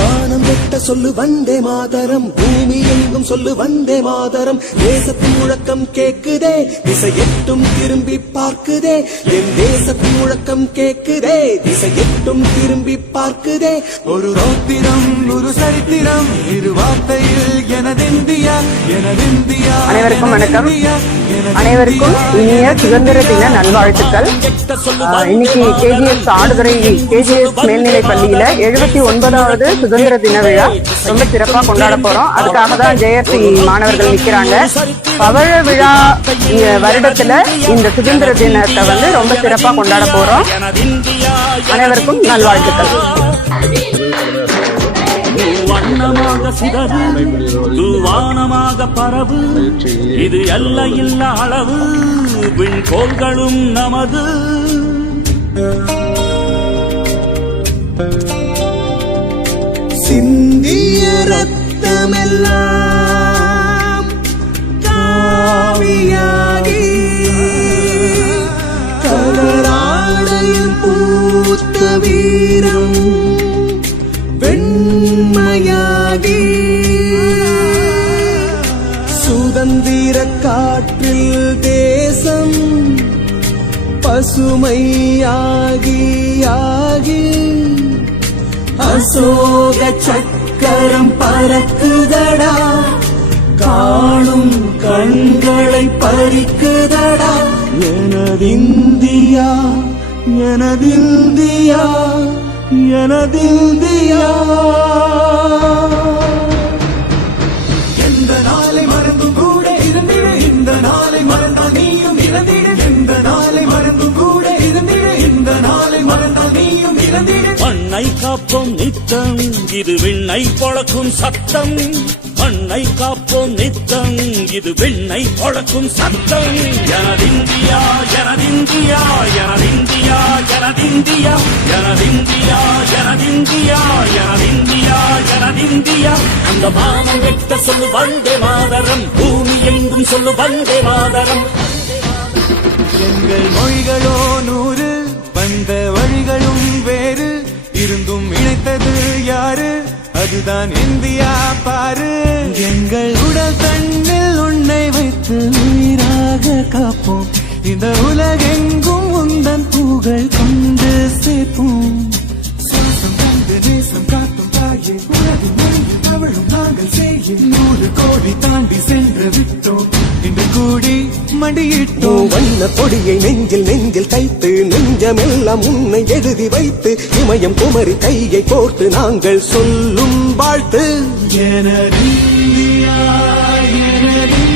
வானம் வெட்ட சொல்லு வந்தே மாதரம், பூமி எங்கும் சொல்லு வந்தே மாதரம். தேசத்தின் முழக்கம் கேக்குதே, திசை எட்டும் திரும்பி பார்க்குதே. என் தேசத்தின் முழக்கம் கேக்குதே, திசை எட்டும் திரும்பி பார்க்குதே. ஒரு ரௌத்திரம் ஒரு சரித்திரம் இரு வார்த்தையில் எனதிந்தியா எனதிந்தியா. அனைவருக்கும் வணக்கம். அனைவருக்கும் இனிய சுதந்திர தின நல்வாழ்த்துக்கள். இன்னைக்கு கேஜிஎஸ் ஆடுதுறை கேஜிஎஸ் மேல்நிலை பள்ளியில 79வது சுதந்திர தின விழா ரொம்ப சிறப்பா கொண்டாட போறோம். அதுக்காக தான் ஜேஎஸ்சி மாணவர்கள் நிக்கிறாங்க. பவழ விழா வருடத்துல இந்த சுதந்திர தினத்தை ரொம்ப சிறப்பா கொண்டாட போறோம். அனைவருக்கும் நல்வாழ்த்துக்கள். வண்ணமாக சிதறு தூவானமாக பரவு, இது அல்ல இல்ல அளவு விண்கோள்களும் நமது. சிந்திய ரத்தமெல்லாம் காவியாகி கலராடையில் பூத்த வீரம் வெண்மையாகி சுதந்திர காற்றில் தேசம் பசுமையாகி ஆகி அசோக சக்கரம் பறக்குதடா, காணும் கண்களை பறிக்குதடா. எனதிந்தியா எனதிந்தியா எனதிந்தியா. எந்த நாளை மறந்தும் கூட இருந்திட, இந்த நாளை மறந்தால் நீயும் இறந்திட. எந்த நாளை மறந்தும் கூட இருந்திட, இந்த நாளை மறந்தால் நீயும் இறந்திட. மண்ணை காப்போம் நித்தம், இது விண்ணை பொழக்கும் சத்தம். மண்ணை காப்போம் நித்தம், இது விண்ணை பொழக்கும் சத்தம். எனதிந்தியா எனதிந்தியா எனதிந்தியா எனதிந்தியா எனதிந்தியா எனதிந்தியா எனதிந்தியா எனதிந்தியா. அந்த வானம் வெட்ட சொல்லு வந்தே மாதரம், பூமி எங்கும் சொல்லு வந்தே மாதரம். எங்கள் மொழிகளோ 100, வந்த வழிகளும் வேறு, இருந்தும் இணைத்தது யாரு? அதுதான் இந்தியா பாரு. எங்கள் உடல் தன்னில் உன்னை வைத்து உயிராக காப்போம். இந்த உலகெங்கும் உந்தன் புகழ் கொண்டு சேர்ப்போம். சுவாசம் தந்து நேசம் காத்தும் தாயே, உலகின் மொழியில் தவழும் நாங்கள் செய்ய 100 கோடி தாண்டி சென்று விட்டோம். இன்று கூடி மடியிட்டோம். வண்ண கொடியை நெஞ்சில் நெஞ்சில் தைத்து, நெஞ்சமெல்லாம் உன்னை எழுதி வைத்து, இமயம் குமரி கையை கோர்த்து நாங்கள் சொல்லும் வாழ்த்து. எனதிந்தியா எனதிந்தியா.